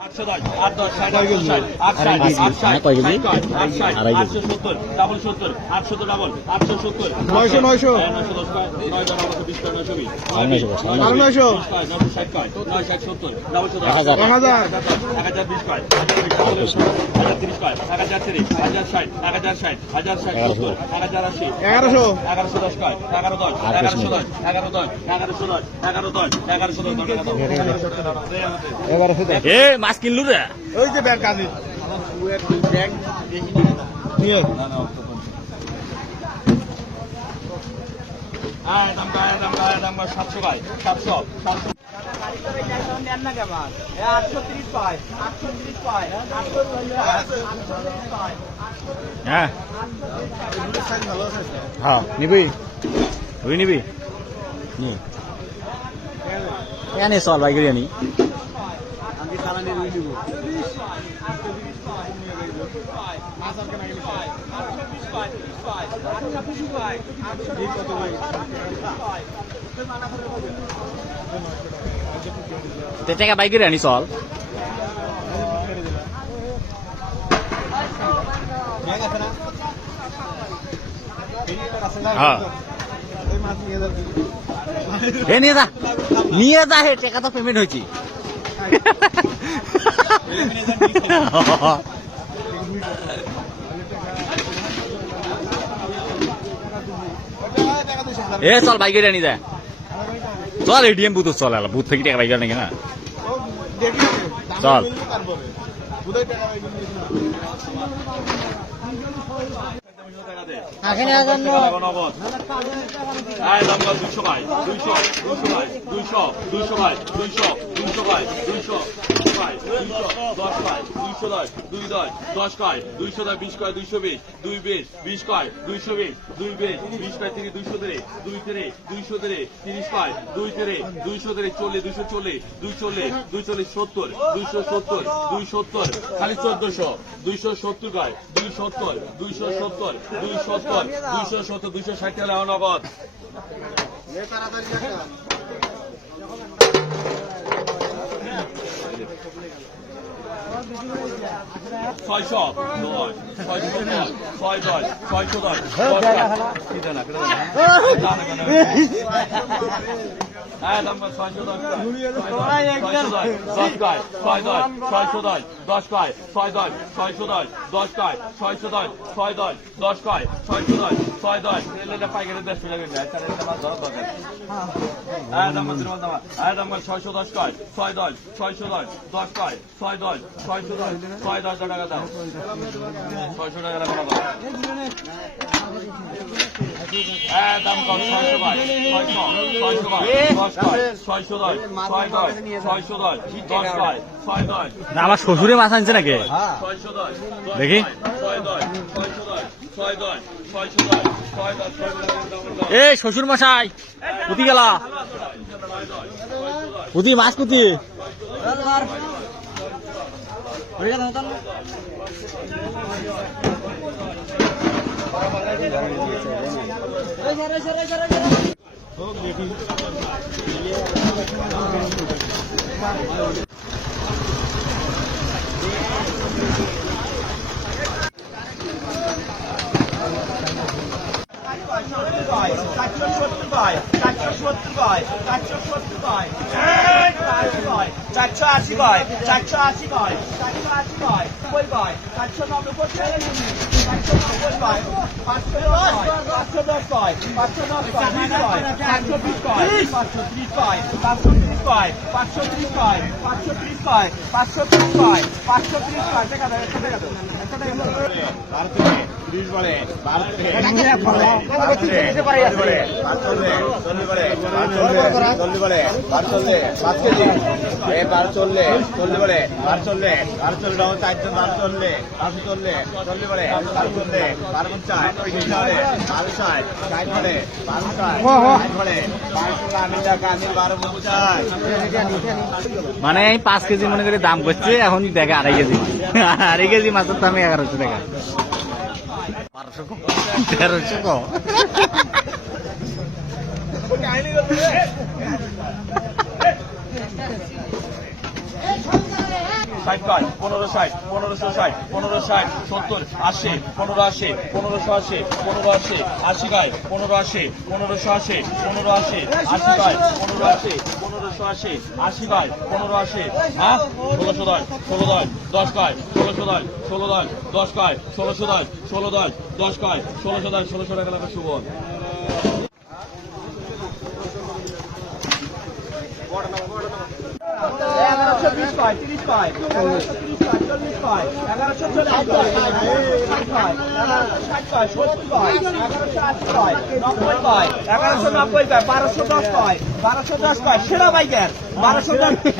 810 810 60 60 870 double 70 870 double 870 900 900 মাছ কিনলু রে ওই যে ব্যাগ কাজে নিয়ে দাম 700 ভাই 700 হ্যাঁ হ্যাঁ নিবি তুই নিবি এনে চল বাইক আনি টাকা বাইক আনি চল হ্যাঁ নিয়ে যা হে টাকা তো পেমেন্ট হয়েছি এ চল বাইক আনি যা চল এটিএম বুথ চল বুথ থেকে টাকা বাইক নাকি না চল খালি 1400 270 গায় 270 270 270 270 260 টাকা নগদ ছয়শো নয় 610 আমার শ্বশুরে মাছ আনছে নাকি দেখি এ শ্বশুর মশাই কুতি গেলা কুতি মাছ কুতি মানে 5 কেজি মনে করে দাম করছে এখন দেখা 2.5 কেজি 2.5 কেজি মাছের দাম 1100 টাকা 1300 কম ষাট কয় 1560 1560 1560 70 80 1580 1580 1580 80 কয় 1580 1580 1580 80 কয় 1580 1580 80 কয় 1580 হ্যাঁ 16 দল 16 দল 10 কয় 16 দল 16 দল 10 কয় 16 দল 16 দল 10 কয় 16 দল 16 টাকা লাগবে শুভ সেরা বাইকের 1210